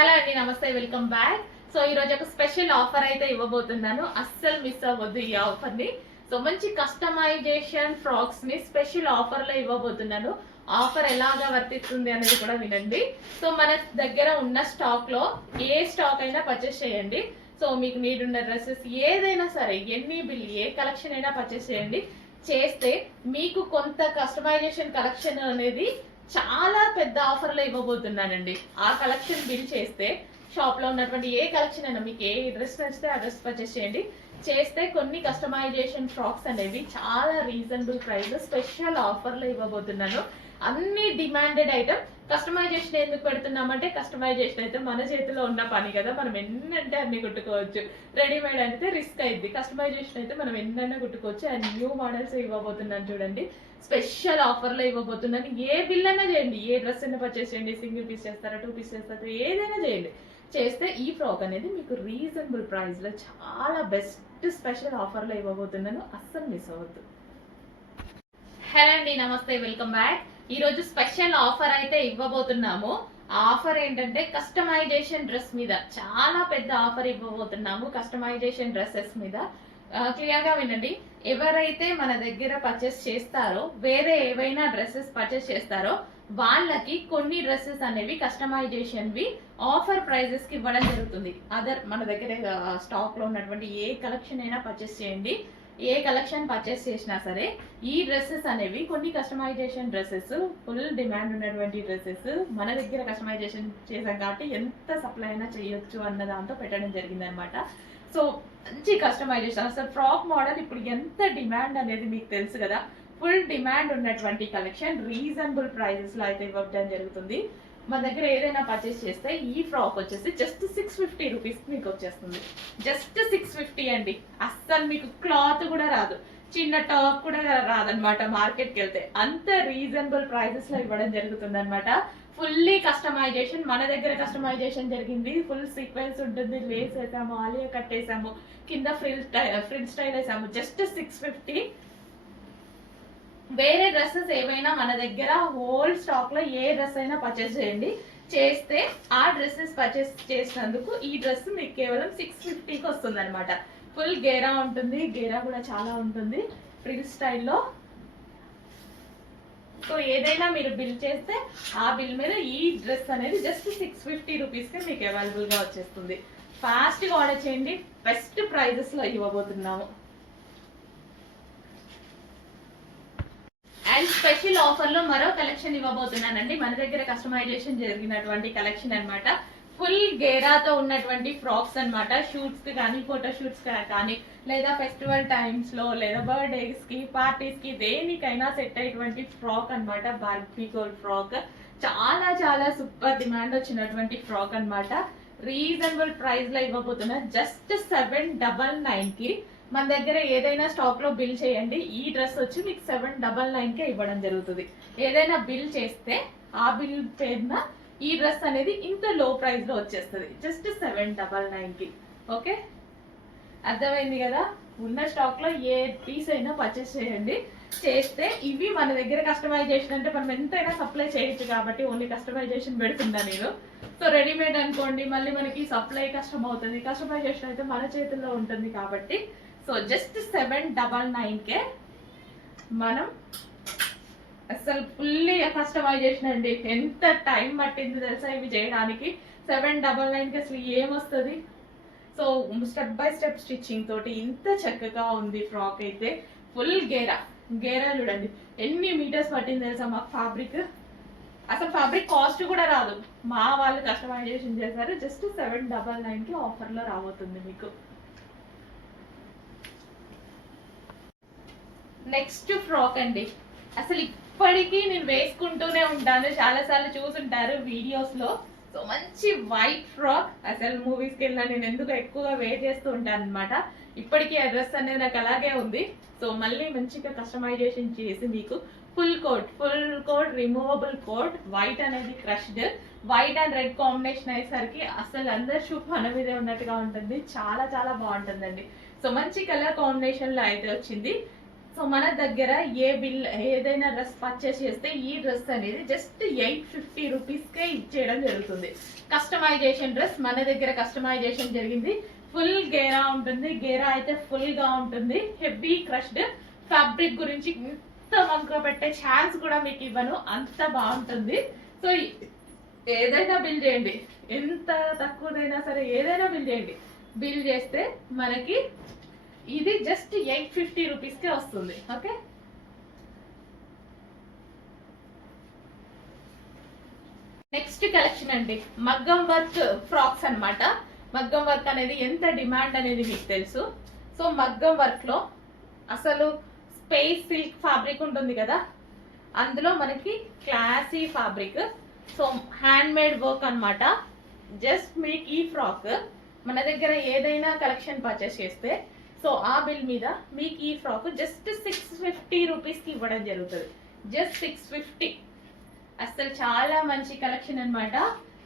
Hello అండి, నమస్తే, welcome back. So ఈ రోజు ఒక స్పెషల్ ఆఫర్ అయితే ఇవ్వబోతున్నాను. అస్సలు మిస్ అవ్వద్దు ఈ ఆఫర్ ని. సో మంచి కస్టమైజేషన్ ఫ్రాక్స్ ని స్పెషల్ ఆఫర్ లో ఇవ్వబోతున్నాను. ఆఫర్ ఎలాగా వర్తిస్తుంది అనేది కూడా వినండి. సో మన దగ్గర ఉన్న స్టాక్ లో ఏ స్టాక్ అయినా పర్చేస్ చేయండి. సో మీకు నీడ్ ఉన్న డ్రెస్సెస్ ఏదైనా సరే, ఎన్ని బిల్ ఏ కలెక్షన్ అయినా పర్చేస్ చేయండి. చేస్తే మీకు కొంత కస్టమైజేషన్ కలెక్షన్ అనేది చాలా పెద్ద ఆఫర్లో ఇవ్వబోతున్నానండి. ఆ కలెక్షన్ బిల్ చేస్తే షాప్ లో ఉన్నటువంటి ఏ కలెక్షన్ అయినా మీకు ఏ డ్రెస్ నచ్చితే ఆ డ్రెస్ పర్చేస్ చేయండి. చేస్తే కొన్ని కస్టమైజేషన్ ఫ్రాక్స్ అనేవి చాలా రీజనబుల్ ప్రైస్ స్పెషల్ ఆఫర్లో ఇవ్వబోతున్నాను. అన్ని డిమాండెడ్ ఐటమ్. కస్టమైజేషన్ ఎందుకు పెడుతున్నామంటే కస్టమైజేషన్ అయితే మన చేతిలో ఉన్న పని కదా, మనం ఎన్నంటే అన్ని కుట్టుకోవచ్చు. రెడీమేడ్ అయితే రిస్క్ అయింది, కస్టమైజేషన్ అయితే మనం ఎన్నైనా కుట్టుకోవచ్చు. అండ్ న్యూ మోడల్స్ ఇవ్వబోతున్నాను చూడండి. స్పెషల్ ఆఫర్లో ఇవ్వబోతున్నాను. ఏ బిల్ అయినా చేయండి, ఏ డ్రెస్ అయినా పర్చేస్ చేయండి. సింగిల్ పీస్ చేస్తారా, 2 పీస్ చేస్తారా, ఏదైనా చేయండి. చేస్తే ఈ ఫ్రాక్ అనేది మీకు రీజనబుల్ ప్రైస్లో చాలా బెస్ట్ స్పెషల్ ఆఫర్లో ఇవ్వబోతున్నాను. అస్సలు మిస్ అవ్వద్దు. హలో అండి, నమస్తే, వెల్కమ్ బ్యాక్. ఈ రోజు స్పెషల్ ఆఫర్ అయితే ఇవ్వబోతున్నాము. ఆఫర్ ఏంటంటే కస్టమైజేషన్ డ్రెస్ మీద చాలా పెద్ద ఆఫర్ ఇవ్వబోతున్నాము. కస్టమైజేషన్ డ్రెస్సెస్ మీద క్లియర్ గా వినండి. ఎవరైతే మన దగ్గర పర్చేస్ చేస్తారో, వేరే ఏవైనా డ్రెస్సెస్ పర్చేస్ చేస్తారో వాళ్ళకి కొన్ని డ్రెస్సెస్ అనేవి కస్టమైజేషన్ వి ఆఫర్ ప్రైజెస్ కి ఇవ్వడం జరుగుతుంది. మన దగ్గర స్టాక్ లో ఉన్నటువంటి ఏ కలెక్షన్ అయినా పర్చేస్ చేయండి. ఏ కలెక్షన్ పర్చేస్ చేసినా సరే ఈ డ్రెస్సెస్ అనేవి కొన్ని కస్టమైజేషన్ డ్రెస్సెస్, ఫుల్ డిమాండ్ ఉన్నటువంటి డ్రెస్సెస్ మన దగ్గర కస్టమైజేషన్ చేసాం కాబట్టి ఎంత సప్లై అయినా చేయొచ్చు అన్న దాంతో పెట్టడం జరిగింది అనమాట. సో మంచి కస్టమైజేషన్. అసలు ఫ్రాక్ మోడల్ ఇప్పుడు ఎంత డిమాండ్ అనేది మీకు తెలుసు కదా. ఫుల్ డిమాండ్ ఉన్నటువంటి కలెక్షన్ రీజనబుల్ ప్రైజెస్ లో అయితే ఇవ్వడం జరుగుతుంది. మన దగ్గర ఏదైనా పర్చేస్ చేస్తే ఈ ఫ్రాక్ వచ్చేసి జస్ట్ 650 రూపీస్ మీకు వచ్చేస్తుంది. జస్ట్ 650 అండి. అస్సలు మీకు క్లాత్ కూడా రాదు, చిన్న టాప్ కూడా రాదనమాట. మార్కెట్కి వెళ్తే అంత రీజనబుల్ ప్రైజెస్ లో ఇవ్వడం జరుగుతుంది అనమాట. ఫుల్లీ కస్టమైజేషన్ మన దగ్గర కస్టమైజేషన్ జరిగింది. ఫుల్ సీక్వెన్స్ ఉంటుంది, లేస్ వేసాము, ఆలియా కట్టేసాము, కింద ఫ్రిల్ స్టైల్ వేసాము. జస్ట్ 650. వేరే డ్రెస్సెస్ ఏవైనా మన దగ్గర హోల్ స్టాక్ లో ఏ డ్రెస్ అయినా పర్చేస్ చేయండి. చేస్తే ఆ డ్రెస్సెస్ పర్చేస్ చేసినందుకు ఈ డ్రెస్ మీకు కేవలం 650కి వస్తుంది అనమాట. ఫుల్ గేరా ఉంటుంది, గేరా కూడా చాలా ఉంటుంది ఫ్రిల్ స్టైల్లో. సో ఏదైనా మీరు బిల్ చేస్తే ఆ బిల్ మీద ఈ డ్రెస్ అనేది జస్ట్ 650 రూపీస్కి మీకు అవైలబుల్ గా వచ్చేస్తుంది. ఫాస్ట్ గా ఆర్డర్ చేయండి, బెస్ట్ ప్రైజెస్ లో ఇవ్వబోతున్నాము. అండ్ స్పెషల్ ఆఫర్ లో మరో కలెక్షన్ ఇవ్వబోతున్నానండి. మన దగ్గర కస్టమైజేషన్ జరిగినటువంటి కలెక్షన్ అనమాట. ఫుల్ గేరాతో ఉన్నటువంటి ఫ్రాక్స్ అనమాట. షూట్స్ కి కానీ, ఫోటో షూట్స్ కానీ, లేదా ఫెస్టివల్ టైమ్స్ లో, లేదా బర్త్డేస్ కి, పార్టీస్ కి, దేనికైనా సెట్ అయ్యేటువంటి ఫ్రాక్ అనమాట. బార్బీ గర్ల్ ఫ్రాక్ చాలా చాలా సూపర్ డిమాండ్ వచ్చినటువంటి ఫ్రాక్ అనమాట. రీజనబుల్ ప్రైస్ లో ఇవ్వబోతున్నా. జస్ట్ 799 కి మన దగ్గర ఏదైనా స్టాక్ లో బిల్ చేయండి. ఈ డ్రెస్ వచ్చి మీకు 799 కే ఇవ్వడం జరుగుతుంది. ఏదైనా బిల్ చేస్తే ఆ బిల్ పేరున ఈ డ్రెస్ అనేది ఇంత లో ప్రైస్ లో వచ్చేస్తుంది. జస్ట్ 799 కి. ఓకే, అర్థమైంది కదా. ఉన్న స్టాక్ లో ఏ పీస్ అయినా పర్చేస్ చేయండి. చేస్తే ఇవి మన దగ్గర కస్టమైజేషన్ అంటే మనం ఎంతైనా సప్లై చేయొచ్చు కాబట్టి ఓన్లీ కస్టమైజేషన్ పెడుతుందా నేను. సో రెడీమేడ్ అనుకోండి, మళ్ళీ మనకి సప్లై కష్టం అవుతుంది. కస్టమైజేషన్ అయితే మన చేతుల్లో ఉంటుంది కాబట్టి సో జస్ట్ 799 కే మనం అసలు ఫుల్లీ కస్టమైజేషన్ అండి. ఎంత టైం పట్టింది తెలుసా ఇవి చేయడానికి. 799 కి అసలు ఏమొస్తుంది. So step by step stitching తోటి ఇంత చక్కగా ఉంది ఫ్రాక్ అయితే. ఫుల్ గేరా చూడండి ఎన్ని మీటర్స్ పట్టింది తెలుసా మాకు ఫ్యాబ్రిక్. అసలు ఫ్యాబ్రిక్ కాస్ట్ కూడా రాదు, మా వాళ్ళు కస్టమైజేషన్ చేశారు. జస్ట్ 799 కి ఆఫర్ లో రాబోతుంది మీకు. నెక్స్ట్ ఫ్రాక్ అండి. అసలు ఇప్పటికీ నేను వేసుకుంటూనే ఉంటాను, చాలా సార్లు చూసుంటారు వీడియోస్ లో. సో మంచి వైట్ ఫ్రాక్. అసలు మూవీస్ కి వెళ్ళినా నేను ఎందుకు ఎక్కువగా వేర్ చేస్తూ ఉంటాను అనమాట. ఇప్పటికీ ఆ డ్రెస్ అనేది నాకు అలాగే ఉంది. సో మళ్ళీ మంచిగా కస్టమైజేషన్ చేసి మీకు full coat removable coat, white అనేది crushed, white and red combination అయ్యేసరికి అసలు అందరు షూట్ మన మీదే ఉన్నట్టుగా ఉంటుంది. చాలా చాలా బాగుంటుందండి. సో మంచి కలర్ కాంబినేషన్ లో అయితే వచ్చింది. సో మన దగ్గర ఏదైనా డ్రెస్ పర్చేస్ చేస్తే ఈ డ్రెస్ అనేది జస్ట్ 850 రూపీస్కే ఇచ్చేయడం జరుగుతుంది. కస్టమైజేషన్ డ్రెస్ మన దగ్గర కస్టమైజేషన్ జరిగింది. ఫుల్ గేరా ఉంటుంది. గేరా అయితే ఫుల్ గా ఉంటుంది. హెవీ క్రష్డ్ ఫ్యాబ్రిక్ గురించి ఇంత వంక పెట్టే ఛాన్స్ కూడా మీకు ఇవ్వను, అంత బాగుంటుంది. సో ఏదైనా బిల్ చేయండి, ఎంత తక్కువదైనా సరే ఏదైనా బిల్ చేయండి. బిల్ చేస్తే మనకి ఇది జస్ట్ 850 రూపీస్కే వస్తుంది. ఓకే, నెక్స్ట్ కలెక్షన్ అండి మగ్గం వర్క్ ఫ్రాక్స్ అన్నమాట. మగ్గం వర్క్ అనేది ఎంత డిమాండ్ అనేది మీకు తెలుసు. సో మగ్గం వర్క్ లో అసలు స్పేస్ సిల్క్ ఫ్యాబ్రిక్ ఉంటుంది కదా, అందులో మనకి classy fabric. So hand made work అన్నమాట. జస్ట్ మీకు ఈ ఫ్రాక్ మన దగ్గర ఏదైనా కలెక్షన్ పర్చేస్ చేస్తే సో ఆ బిల్ మీద మీకు ఈ ఫ్రాక్ జస్ట్ 650 రూపీస్కి ఇవ్వడం జరుగుతుంది. జస్ట్ 650. అసలు చాలా మంచి కలెక్షన్ అన్నమాట.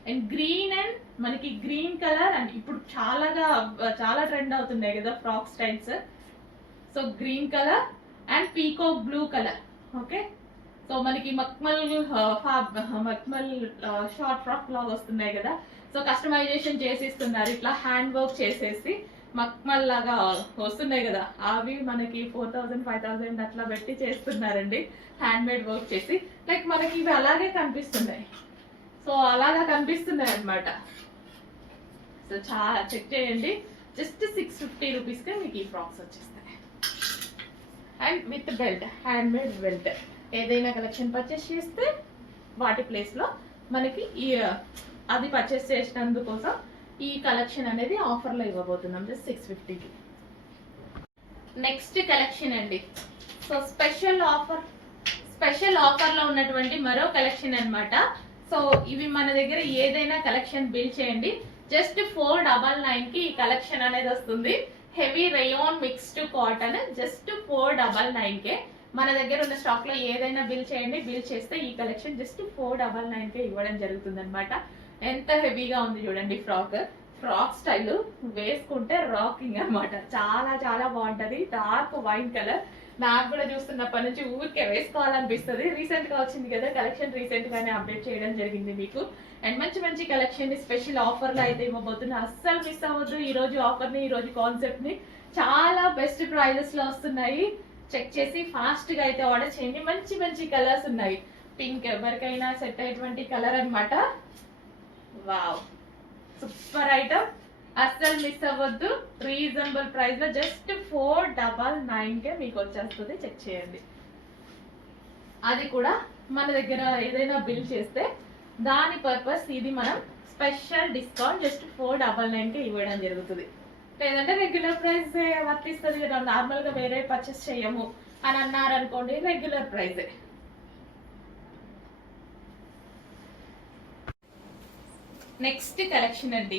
అండ్ గ్రీన్ అండ్ మనకి గ్రీన్ కలర్ అండ్ ఇప్పుడు చాలా ట్రెండ్ అవుతున్నాయి కదా frock styles. So green colour and peacock blue colour. Okay, so మనకి మక్మల్ షార్ట్ ఫ్రాక్ లాగా వస్తున్నాయి కదా. సో కస్టమైజేషన్ చేసిస్తున్నారు, ఇట్లా హ్యాండ్ వర్క్ చేసేసి మక్మల్ లాగా వస్తున్నాయి కదా, అవి మనకి 4000 5000 అట్లా పెట్టి చేస్తున్నారండి. హ్యాండ్ మేడ్ వర్క్ చేసి లైక్ మనకి ఇవి అలాగే కనిపిస్తున్నాయి. సో అలాగా కనిపిస్తున్నాయి అనమాట. సో చాలా చెక్ చేయండి. జస్ట్ 650 రూపీస్కే మీకు ఈ ఫ్రాక్స్ వచ్చేస్తాయి. And with belt, hand made belt. ఏదైనా కలెక్షన్ పర్చేస్ చేస్తే వాటి ప్లేస్లో మనకి ఈ అది పర్చేస్ చేసినందుకోసం ఈ కలెక్షన్ అనేది ఆఫర్లో ఇవ్వబోతున్నాం జస్ట్ 650కి. నెక్స్ట్ కలెక్షన్ అండి. సో స్పెషల్ ఆఫర్లో ఉన్నటువంటి మరో కలెక్షన్ అన్నమాట. సో ఇవి మన దగ్గర ఏదైనా కలెక్షన్ బిల్ చేయండి, జస్ట్ 499కి ఈ కలెక్షన్ అనేది వస్తుంది. Heavy rayon mixed cotton, just 499కే. మన దగ్గర ఉన్న స్టాక్ లో ఏదైనా బిల్ చేయండి, బిల్ చేస్తే ఈ కలెక్షన్ జస్ట్ 499కే ఇవ్వడం జరుగుతుంది అనమాట. ఎంత హెవీగా ఉంది చూడండి. ఫ్రాక్ స్టైల్ వేసుకుంటే రాకింగ్ అనమాట. చాలా చాలా బాగుంటది. Dark wine colour. నాకు కూడా చూస్తున్నప్పటి నుంచి ఊరికే వేసుకోవాలనిపిస్తుంది. రీసెంట్ గా వచ్చింది కదా కలెక్షన్, రీసెంట్ గానే అప్డేట్ చేయడం జరిగింది మీకు. అండ్ మంచి మంచి కలెక్షన్ ని స్పెషల్ ఆఫర్ లో అయితే ఇవ్వబోతున్నా. అస్సలు మిస్ అవ్వద్దు ఈ రోజు ఆఫర్ ని, ఈ రోజు కాన్సెప్ట్ ని. చాలా బెస్ట్ ప్రైజెస్ లో వస్తున్నాయి. చెక్ చేసి ఫాస్ట్ గా అయితే ఆర్డర్ చేయండి. మంచి మంచి కలర్స్ ఉన్నాయి. పింక్ ఎవరికైనా సెట్ అయ్యేటువంటి కలర్ అన్నమాట. Wow, super item. అస్సలు మిస్ అవ్వద్దు. రీజనబుల్ ప్రైస్ లో జస్ట్ 499కే మీకు వచ్చేస్తుంది. చెక్ చేయండి. అది కూడా మన దగ్గర ఏదైనా బిల్ చేస్తే దాని పర్పస్ ఇది మనం స్పెషల్ డిస్కౌంట్ జస్ట్ 499కే ఇవ్వడం జరుగుతుంది. లేదంటే రెగ్యులర్ ప్రైస్ వర్తిస్తుంది కదా, నార్మల్ గా వేరే పర్చేస్ చేయము అని అన్నారనుకోండి, రెగ్యులర్ ప్రైజే. నెక్స్ట్ కలెక్షన్ అండి.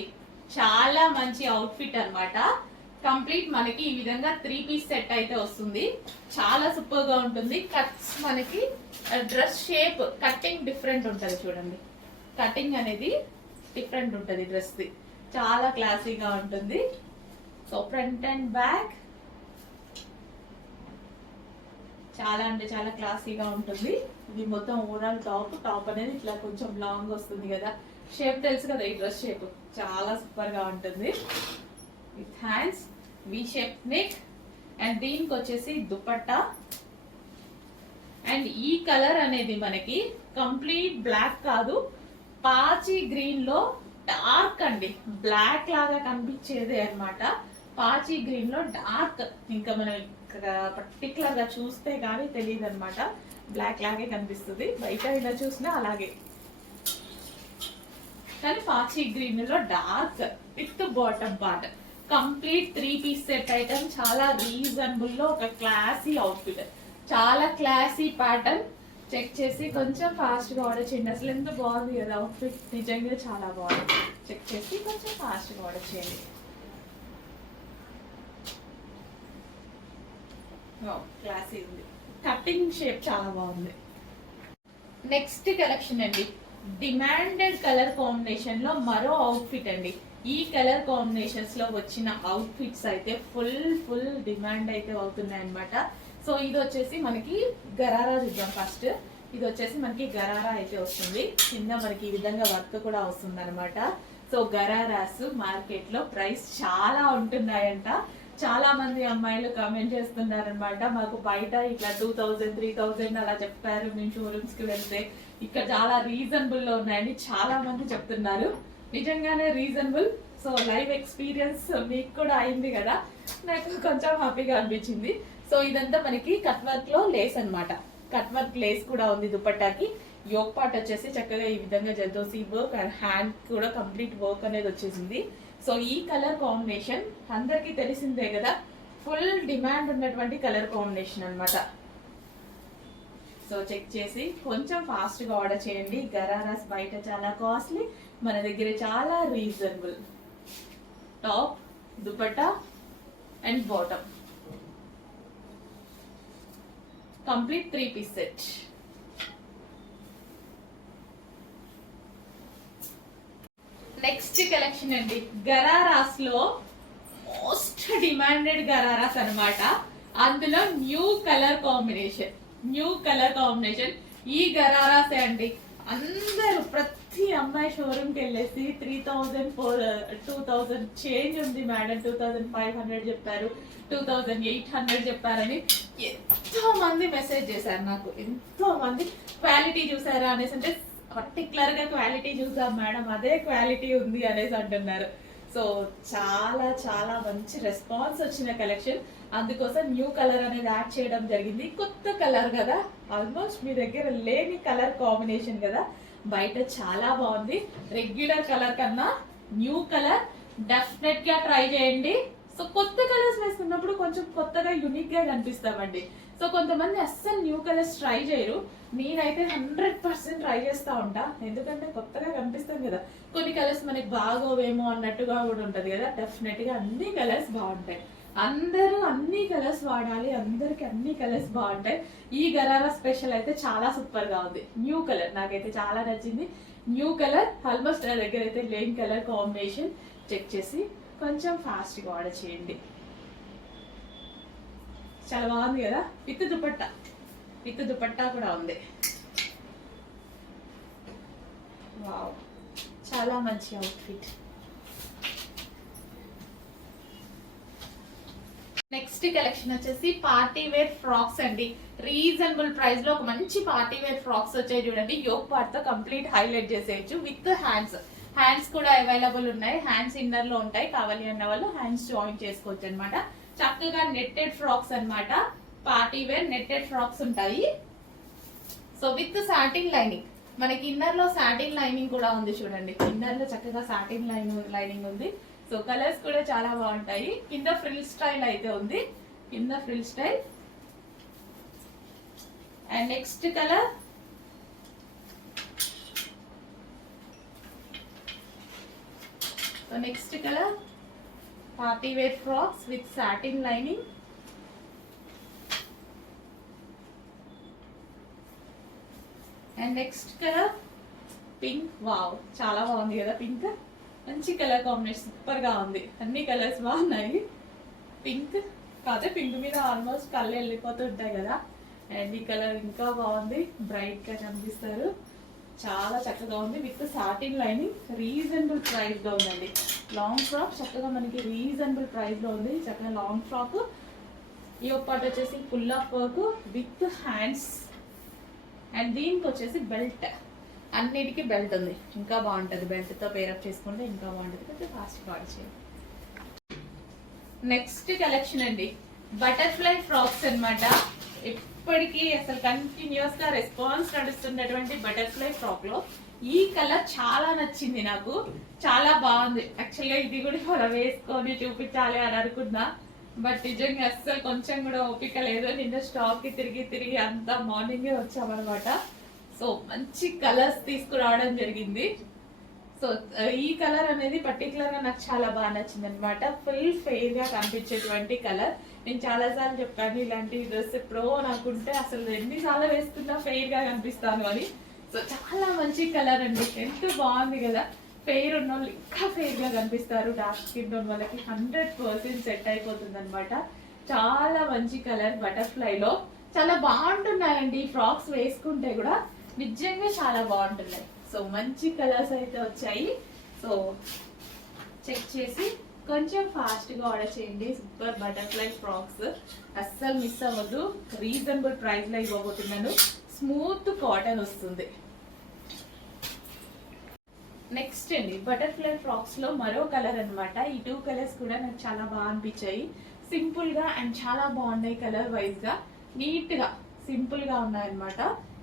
చాలా మంచి అవుట్ఫిట్ అన్నమాట. కంప్లీట్ మనకి ఈ విధంగా 3 పీస్ సెట్ అయితే వస్తుంది. చాలా సూపర్ గా ఉంటుంది. కట్స్ మనకి డ్రెస్ షేప్ కటింగ్ డిఫరెంట్ ఉంటుంది చూడండి. కటింగ్ అనేది డిఫరెంట్ ఉంటుంది డ్రెస్ ది. చాలా క్లాసీగా ఉంటుంది. సో ఫ్రంట్ అండ్ బ్యాక్ చాలా అంటే చాలా క్లాసీగా ఉంటుంది. ఇది మొత్తం ఓవరాల్ టాప్ అనేది ఇట్లా కొంచెం లాంగ్ వస్తుంది కదా. షేప్ తెలుసు కదా, ఈ డ్రెస్ షేప్ చాలా సూపర్ గా ఉంటుంది. With hands, V shape neck. And దీనికి వచ్చేసి దుపట్టా. అండ్ ఈ కలర్ అనేది మనకి కంప్లీట్ బ్లాక్ కాదు, పాచి గ్రీన్ లో డార్క్ అండి. బ్లాక్ లాగా కనిపించేదే అన్నమాట. పాచి గ్రీన్ లో డార్క్, ఇంకా మనం పర్టికులర్ గా చూస్తే గానీ తెలియదు అనమాట. బ్లాక్ లాగే కనిపిస్తుంది, బయట ఇలా చూసినా అలాగే. కానీ పాచి గ్రీన్ లో dark with bottom part. Complete 3 piece set item. చాలా రీజనబుల్ లో ఒక క్లాసీ అవుట్ఫిట్. చాలా క్లాసీ ప్యాటర్న్. చెక్ చేసి కొంచెం ఫాస్ట్ గా ఆర్డర్ చేయండి. అసలు ఎంత బాగుంది కదా అవుట్ఫిట్, నిజంగా చాలా బాగుంది. చెక్ చేసి కొంచెం ఫాస్ట్ గా ఆర్డర్ చేయండి. క్లాసీ ఉంది. కటింగ్ షేప్ చాలా బాగుంది. నెక్స్ట్ కలెక్షన్ అండి. డిమాండెడ్ కలర్ కాంబినేషన్ లో మరో అవుట్ఫిట్ అండి. ఈ కలర్ కాంబినేషన్స్ లో వచ్చిన అవుట్ఫిట్స్ అయితే ఫుల్ డిమాండ్ అయితే అవుతున్నాయి అనమాట. సో ఇది వచ్చేసి మనకి గరారా చూద్దాం ఫస్ట్. ఇది వచ్చేసి మనకి గరారా అయితే వస్తుంది, కింద మనకి ఈ విధంగా వర్క్ కూడా వస్తుంది అనమాట. సో గరారాస్ మార్కెట్ లో ప్రైస్ చాలా ఉంటున్నాయంట. చాలా మంది అమ్మాయిలు కామెంట్ చేస్తున్నారనమాట, మాకు బయట ఇట్లా 2000 3000 అలా చెప్పారు, మేము షోరూమ్స్ కి వెళ్తే ఇక్కడ చాలా రీజనబుల్ లో ఉన్నాయని చాలా మంది చెప్తున్నారు. నిజంగానే రీజనబుల్. సో లైవ్ ఎక్స్పీరియన్స్ మీకు కూడా అయింది కదా, నాకు కొంచెం హ్యాపీగా అనిపించింది. సో ఇదంతా మనకి కట్ వర్క్ లో లేస్ అన్నమాట. కట్ వర్క్ లేస్ కూడా ఉంది దుపట్టాకి. యోక్ పార్ట్ వచ్చేసి చక్కగా ఈ విధంగా జర్దోసి వర్క్ అండ్ హ్యాండ్ కూడా కంప్లీట్ వర్క్ అనేది వచ్చేసింది. సో ఈ కలర్ కాంబినేషన్ అందరికి తెలిసిందే కదా, ఫుల్ డిమాండ్ ఉన్నటువంటి కలర్ కాంబినేషన్ అన్నమాట. సో చెక్ చేసి కొంచెం ఫాస్ట్ గా ఆర్డర్ చేయండి. గరారాస్ బయట చాలా కాస్ట్లీ, మన దగ్గర చాలా reasonable. Top, dupatta and bottom complete 3 piece set. Next collection అండి, గరారాస్ లో మోస్ట్ డిమాండెడ్ గరారాస్ అన్నమాట. అందులో న్యూ కలర్ కాంబినేషన్. ఈ గరారాసే అండి. అందరూ ప్రతి అమ్మాయి షోరూమ్ కి వెళ్ళేసి 3000 2000 చేంజ్ ఉంది మేడం, 2500 చెప్పారు, 2800 చెప్పారని ఎంతో మంది మెసేజ్ చేశారు నాకు. ఎంతో మంది క్వాలిటీ చూసారా అనేసి, అంటే పర్టికులర్ గా క్వాలిటీ చూసాం మేడం, అదే క్వాలిటీ ఉంది అనేసి అంటున్నారు. సో చాలా చాలా మంచి రెస్పాన్స్ వచ్చిన కలెక్షన్. అందుకోసం న్యూ కలర్ అనేది యాడ్ చేయడం జరిగింది. కొత్త కలర్ కదా, ఆల్మోస్ట్ మీ దగ్గర లేని కలర్ కాంబినేషన్ కదా, బయట చాలా బాగుంది. రెగ్యులర్ కలర్ కన్నా న్యూ కలర్ డెఫినెట్ గా ట్రై చేయండి. సో కొత్త కలర్స్ వేసుకున్నప్పుడు కొంచెం కొత్తగా యునిక్ గా కనిపిస్తామండి. సో కొంతమంది అస్సలు న్యూ కలర్స్ ట్రై చేయరు, నేనైతే 100% ట్రై చేస్తా ఉంటా, ఎందుకంటే కొత్తగా కనిపిస్తాం కదా. కొన్ని కలర్స్ మనకి బాగోవేమో అన్నట్టుగా కూడా ఉంటది కదా. డెఫినెట్ గా అన్ని కలర్స్ బాగుంటాయి. అందరూ అన్ని కలర్స్ వాడాలి, అందరికి అన్ని కలర్స్ బాగుంటాయి. ఈ గరారా స్పెషల్ అయితే చాలా సూపర్ గా ఉంది. న్యూ కలర్ నాకైతే చాలా నచ్చింది. న్యూ కలర్ ఆల్మోస్ట్ నా దగ్గర అయితే లేని కలర్ కాంబినేషన్. చెక్ చేసి కొంచెం ఫాస్ట్ గా ఆర్డర్ చేయండి. చాలా బాగుంది కదా, విత్ దుపట్టా కూడా ఉంది. వావ్, చాలా మంచి అవుట్ఫిట్. నెక్స్ట్ కలెక్షన్ వచ్చేసి పార్టీ వేర్ ఫ్రాక్స్ అండి. రీజనబుల్ ప్రైస్ లో ఒక మంచి పార్టీ వేర్ ఫ్రాక్స్ వచ్చాయి చూడండి. యోక్ పార్ట్ తో కంప్లీట్ హైలైట్ చేసేయచ్చు విత్ హ్యాండ్స్ కూడా అవైలబుల్ ఉన్నాయి. హ్యాండ్స్ ఇన్నర్ లో ఉంటాయి, కావాలి అన్న వాళ్ళు హ్యాండ్స్ జాయిన్ చేసుకోవచ్చు అనమాట. చక్కగా నెట్టెడ్ ఫ్రాక్స్ అన్నమాట. పార్టీ వేర్ నెట్టెడ్ ఫ్రాక్స్ ఉంటాయి. సో విత్ సాటిన్ లైనింగ్, మనకి ఇన్నర్ లో సాటిన్ లైనింగ్ కూడా ఉంది చూడండి. ఇన్నర్ లో చక్కగా సాటిన్ లైనింగ్ ఉంది. సో కలర్స్ కూడా చాలా బాగుంటాయి. కింద ఫ్రిల్ స్టైల్ అయితే ఉంది, కింద frill style. And next colour party wear frocks with satin lining. And next colour pink. Wow, చాలా బాగుంది కదా పింక్. మంచి కలర్ కాంబినేషన్, సూపర్ గా ఉంది. అన్ని కలర్స్ బాగున్నాయి. పింక్ కాదే, పింక్ మీద ఆల్మోస్ట్ కళ్ళు వెళ్ళిపోతుంటాయి కదా. అండ్ ఈ కలర్ ఇంకా బాగుంది, బ్రైట్ గా కనిపిస్తారు. చాలా చక్కగా ఉంది with satin lining. Reasonable price లో ఉందండి. లాంగ్ ఫ్రాక్ చక్కగా మనకి రీజనబుల్ ప్రైస్ లో ఉంది. చక్కగా లాంగ్ ఫ్రాక్. ఈ పార్ట్ వచ్చేసి full of work with hands. And దీనికి వచ్చేసి బెల్ట్, అన్నిటికీ బెల్ట్ ఉంది. ఇంకా బాగుంటుంది, బెల్ట్ తో పేరప్ చేసుకుంటే ఇంకా బాగుంటుంది. కొంచెం ఫాస్ట్ ఆర్డర్ చేయండి. నెక్స్ట్ కలెక్షన్ అండి, బటర్ఫ్లై ఫ్రాక్స్ అన్నమాట. ఇప్పటికీ అసలు కంటిన్యూస్ గా రెస్పాన్స్ నడుస్తున్నటువంటి బటర్ఫ్లై ఫ్రాక్ లో ఈ కలర్ చాలా నచ్చింది నాకు, చాలా బాగుంది. యాక్చువల్ గా ఇది కూడా మనం వేసుకొని చూపించాలి అని అనుకున్నా, బట్ నిజంగా అస్సలు కొంచెం కూడా ఓపిక లేదు. నిన్న స్టాక్ కి తిరిగి అంతా మార్నింగే వచ్చామన్నమాట. సో మంచి కలర్స్ తీసుకురావడం జరిగింది. సో ఈ కలర్ అనేది పర్టికులర్ గా నాకు చాలా బాగా నచ్చింది అనమాట. ఫుల్ ఫెయిర్ గా కనిపించేటువంటి కలర్. నేను చాలా సార్లు చెప్పాను, ఇలాంటి డ్రెస్ ఎప్పుడో నాకుంటే అసలు ఎన్నిసార్లు వేసుకున్నా ఫెయిర్ గా కనిపిస్తాను అని. సో చాలా మంచి కలర్ అండి, ఎంత బాగుంది కదా. ఫెయిర్ ఉన్న వాళ్ళు ఇంకా ఫెయిర్ గా కనిపిస్తారు. డార్క్ స్కిన్ ఉన్న వాళ్ళకి 100% సెట్ అయిపోతుంది అనమాట. చాలా మంచి కలర్ బటర్ఫ్లై లో చాలా బాగుంటున్నాయండి. ఫ్రాక్స్ వేసుకుంటే కూడా నిజంగా చాలా బాగుంటున్నాయి. సో మంచి కలర్స్ అయితే వచ్చాయి. సో చెక్ చేసి కొంచెం ఫాస్ట్ గా ఆర్డర్ చేయండి. సూపర్ బటర్ఫ్లై ఫ్రాక్స్ అస్సలు మిస్ అవ్వద్దు. రీజనబుల్ ప్రైస్ లో ఇవ్వబోతున్నాను. స్మూత్ కాటన్ వస్తుంది. నెక్స్ట్ అండి బటర్ఫ్లై ఫ్రాక్స్ లో మరో కలర్ అన్నమాట. ఈ 2 కలర్స్ కూడా నాకు చాలా బాగా అనిపించాయి. సింపుల్ గా అండ్ చాలా బాగున్నాయి. కలర్ వైజ్ గా నీట్ గా సింపుల్ గా ఉన్నాయన్నమాట.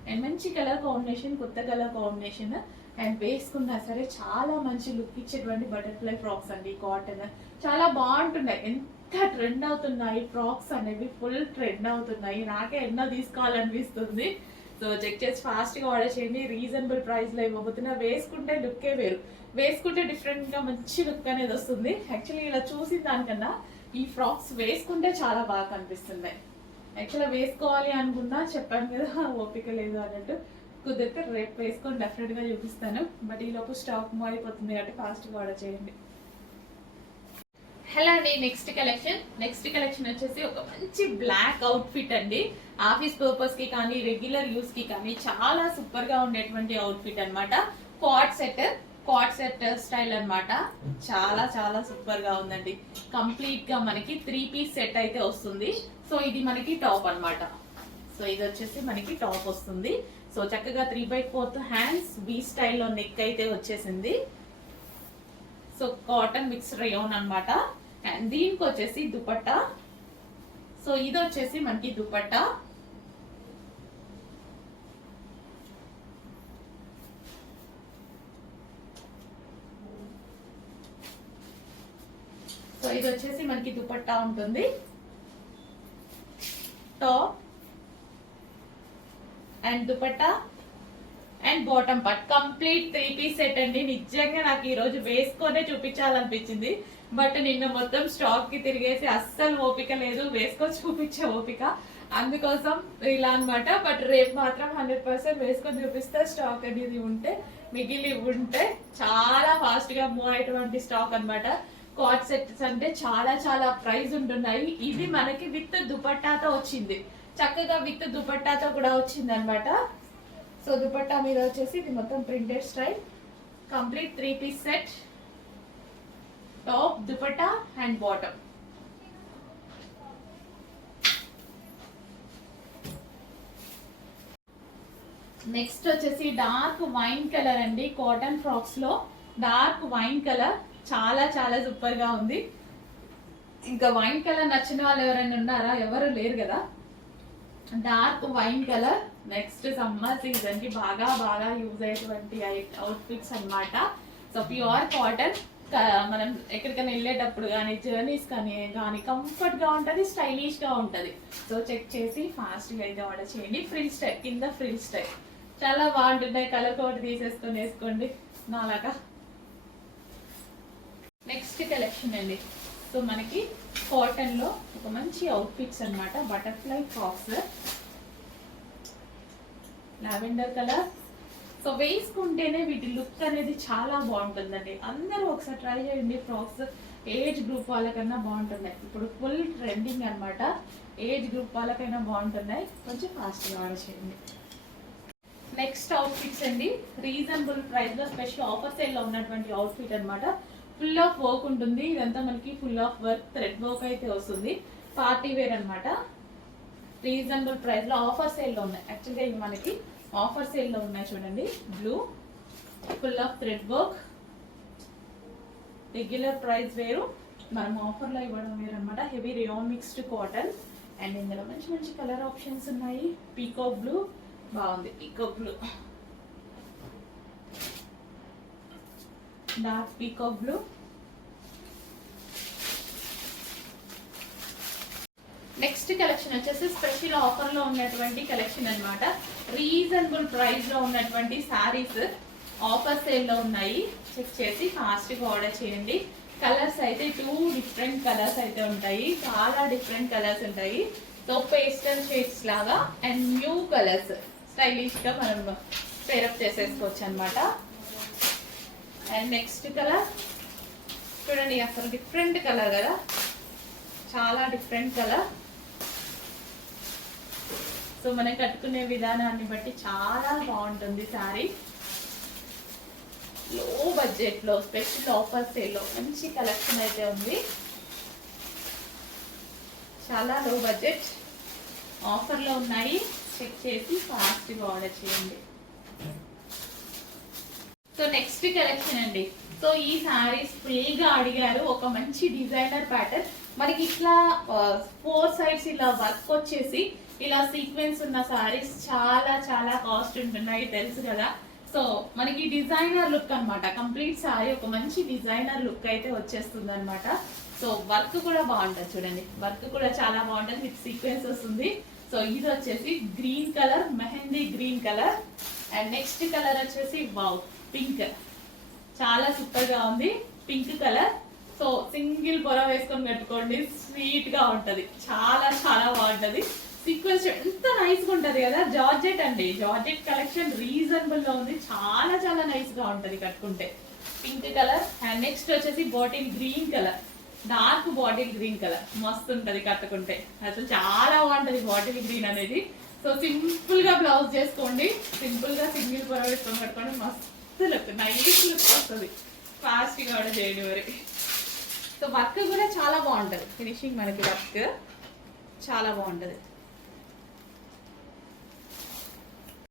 అండ్ మంచి కలర్ కాంబినేషన్, కొత్త కలర్ కాంబినేషన్. అండ్ వేసుకున్నా సరే చాలా మంచి లుక్ ఇచ్చేటువంటి బటర్ఫ్లై ఫ్రాక్స్ అండి. కాటన్ చాలా బాగుంటున్నాయి. ఎంత ట్రెండ్ అవుతున్నాయి ఫ్రాక్స్ అనేవి, ఫుల్ ట్రెండ్ అవుతున్నాయి. నాకే ఎన్నో తీసుకోవాలనిపిస్తుంది. సో చెక్ చేసి ఫాస్ట్ గా ఆర్డర్ చేయండి. రీజనబుల్ ప్రైస్ లో ఇవ్వబోతున్నా. వేసుకుంటే లుక్కే వేరు, వేసుకుంటే డిఫరెంట్ గా మంచి లుక్ అనేది వస్తుంది. యాక్చువల్లీ ఇలా చూసిన దానికన్నా ఈ ఫ్రాక్స్ వేసుకుంటే చాలా బాగా కనిపిస్తున్నాయి. యాక్చువల్గా వేసుకోవాలి అనుకున్నా, చెప్పాను కదా ఓపిక లేదు అన్నట్టు. కుదిరితే రేపు వేసుకొని డెఫినెట్ గా చూపిస్తాను. బట్ ఈ లోపు స్టాక్ మూవ్ అయిపోతుంది కాబట్టి ఫాస్ట్ గా ఆర్డర్ చేయండి. హలో అండి, నెక్స్ట్ కలెక్షన్ వచ్చేసి ఒక మంచి బ్లాక్ అవుట్ ఫిట్ అండి. ఆఫీస్ పర్పస్ కి కానీ రెగ్యులర్ యూస్ కి కానీ చాలా సూపర్ గా ఉండేటువంటి అవుట్ ఫిట్ అనమాట. క్వాడ్ సెట్ స్టైల్ అన్నమాట. చాలా చాలా సూపర్ గా ఉందండి. కంప్లీట్ గా మనకి 3 పీస్ సెట్ అయితే వస్తుంది. సో ఇది మనకి టాప్ అన్నమాట. సో ఇది వచ్చేసి మనకి టాప్ వస్తుంది. సో చక్కగా 3/4 హ్యాండ్స్, వి స్టైల్లో నెక్ అయితే వచ్చేసింది. సో కాటన్ మిక్స్ రేయాన్ అన్నమాట. అండ్ దీనికి వచ్చేసి దుపట్టా. సో ఇది వచ్చేసి మనకి దుపట్టా. సో ఇది వచ్చేసి మనకి దుపట్టా ఉంటుంది. Top and dupatta and bottom part complete 3 piece set అండి. నిజంగా నాకు ఈ రోజు వేసుకొనే చూపించాలనిపించింది. బట్ నిన్న మొత్తం స్టాక్ కి తిరిగేసి అస్సలు ఓపిక లేదు వేసుకొని చూపించే ఓపిక. అందుకోసం ఇలా అనమాట. బట్ రేపు మాత్రం 100% వేసుకొని చూపిస్తే స్టాక్ అనేది ఉంటే, మిగిలి ఉంటే చాలా ఫాస్ట్ గా మూవ్ అయ్యేటువంటి స్టాక్ అనమాట. కార్డ్ సెట్స్ అంటే చాలా చాలా ప్రైస్ ఉంటున్నాయి. ఇది మనకి విత్ దుపట్టాతో వచ్చింది. చక్కగా విత్ దుపట్టాతో కూడా వచ్చింది అనమాట. సో దుపట్టా మీద వచ్చేసి ఇది మొత్తం printed style. Complete 3 piece set. Top, dupatta and bottom. Next వచ్చేసి డార్క్ వైన్ కలర్ అండి. కాటన్ ఫ్రాక్స్ లో డార్క్ వైన్ కలర్ చాలా చాలా సూపర్ గా ఉంది. ఇంకా వైన్ కలర్ నచ్చిన వాళ్ళు ఎవరైనా ఉన్నారా? ఎవరు లేరు కదా. Dark wine colour. Next summer season కి బాగా బాగా యూజ్ అయ్యేటువంటి అవుట్ ఫిట్స్ అన్నమాట. So pure cotton. మనం ఎక్కడికైనా వెళ్ళేటప్పుడు కానీ జర్నీస్ కానీ కంఫర్ట్ గా ఉంటది, స్టైలిష్ గా ఉంటది. సో చెక్ చేసి ఫాస్ట్ గా అయితే ఆర్డర్ చేయండి. ఫ్రిల్ స్టైల్, కింద ఫ్రిల్ స్టైల్ చాలా బాగుంటున్నాయి. కలర్ కోట్ తీసేసుకొని వేసుకోండి నాలాగా. నెక్స్ట్ కలెక్షన్ అండి. సో మనకి కాటన్ లో ఒక మంచి అవుట్ ఫిట్స్ అన్నమాట. Butterfly frocks, lavender colour. So వేసుకుంటేనే వీటి లుక్ అనేది చాలా బాగుంటుందండి. అందరూ ఒకసారి ట్రై చేయండి. ఫ్రాక్స్ ఏజ్ గ్రూప్ వాళ్ళకన్నా బాగుంటున్నాయి. ఇప్పుడు ఫుల్ ట్రెండింగ్ అన్నమాట. ఏజ్ గ్రూప్ వాళ్ళకైనా బాగుంటున్నాయి. కొంచెం ఫాస్ట్గా ఆర్డర్ చేయండి. నెక్స్ట్ అవుట్ ఫిట్స్ అండి. రీజనబుల్ ప్రైస్ లో స్పెషల్ ఆఫర్ సేల్ లో ఉన్నటువంటి అవుట్ ఫిట్ అనమాట. ఫుల్ ఆఫ్ వర్క్ ఉంటుంది. ఇదంతా మనకి full of work, thread work అయితే వస్తుంది. పార్టీ వేర్ అనమాట. రీజనబుల్ ప్రైస్ లో ఆఫర్ సేల్ లో ఉన్నాయి. యాక్చువల్గా ఇవి మనకి ఆఫర్ సేల్ లో ఉన్నాయి చూడండి. Blue, full of thread work. Regular price వేరు, మనం ఆఫర్ లో ఇవ్వడం వేరు అనమాట. Heavy rayon mixed cotton. And ఇందులో మంచి మంచి కలర్ ఆప్షన్స్ ఉన్నాయి. పీకాక్ బ్లూ బాగుంది. Peacock blue, dark peacock blue. Next collection వచ్చేసి స్పెషల్ ఆఫర్ లో ఉన్నటువంటి కలెక్షన్ అన్నమాట. రీజనబుల్ ప్రైస్ లో ఉన్నటువంటి సారీస్ ఆఫర్ సేల్ లో ఉన్నాయి. చెక్ చేసి ఫాస్ట్ గా ఆర్డర్ చేయండి. కలర్స్ అయితే 2 డిఫరెంట్ కలర్స్ అయితే ఉంటాయి. చాలా డిఫరెంట్ కలర్స్ ఉంటాయి. సో పేస్టల్ షేడ్స్ లాగా అండ్ న్యూ కలర్స్ స్టైలిష్ గా మనం పేరప్ చేసేసుకోవచ్చు అనమాట. అండ్ నెక్స్ట్ కలర్ చూడండి, అసలు డిఫరెంట్ కలర్ కదా, చాలా డిఫరెంట్ కలర్. సో మనం కట్టుకునే విధానాన్ని బట్టి చాలా బాగుంటుంది సారీ. లో బడ్జెట్ లో స్పెషల్ ఆఫర్ సేల్ లో మంచి కలెక్షన్ అయితే ఉంది. చాలా లో బడ్జెట్ ఆఫర్ లో ఉన్నాయి. చెక్ చేసి ఫాస్ట్ గా ఆర్డర్ చేయండి. సో నెక్స్ట్ కలెక్షన్ అండి. సో ఈ సారీస్ ఫుల్ గా అడిగారు. ఒక మంచి డిజైనర్ ప్యాటర్న్ మనకి ఇట్లా 4 సైడ్స్ ఇలా వర్క్ వచ్చేసి ఇలా సీక్వెన్స్ ఉన్న సారీస్ చాలా చాలా కాస్ట్ ఉంటున్నాయి తెలుసు కదా. సో మనకి డిజైనర్ లుక్ అన్నమాట. కంప్లీట్ సారీ ఒక మంచి డిజైనర్ లుక్ అయితే వచ్చేస్తుంది అనమాట. సో వర్క్ కూడా బాగుంటుంది చూడండి. వర్క్ కూడా చాలా బాగుంటుంది. విత్ సీక్వెన్స్ వస్తుంది. సో ఇది వచ్చేసి green colour, mehndi green colour. And next colour వచ్చేసి వావ్ పింక్. చాలా సూపర్ గా ఉంది పింక్ కలర్. సో సింగిల్ పొర వేసుకొని కట్టుకోండి, స్వీట్ గా ఉంటది. చాలా చాలా బాగుంటది. సీక్వెన్స్ ఎంత నైస్ గా ఉంటది కదా. జార్జెట్ అండి, జార్జెట్ కలెక్షన్ రీజనబుల్ గా ఉంది. చాలా చాలా నైస్ గా ఉంటది కట్టుకుంటే. Pink colour. అండ్ నెక్స్ట్ వచ్చేసి bottle green colour, dark bottle green colour. మస్తు ఉంటది కట్టుకుంటే. అసలు చాలా బాగుంటది బాటిల్ గ్రీన్ అనేది. సో సింపుల్ గా బ్లౌజ్ చేసుకోండి. సింపుల్ గా సింగిల్ పొర వేసుకొని కట్టుకోండి. మస్తు లుక్, నైస్ లుక్ వస్తుంది. ఫాస్ట్ గా కూడా చేయండి మరి. సో వర్క్ కూడా చాలా బాగుంటది. ఫినిషింగ్ మనకి వర్క్ చాలా బాగుంటది.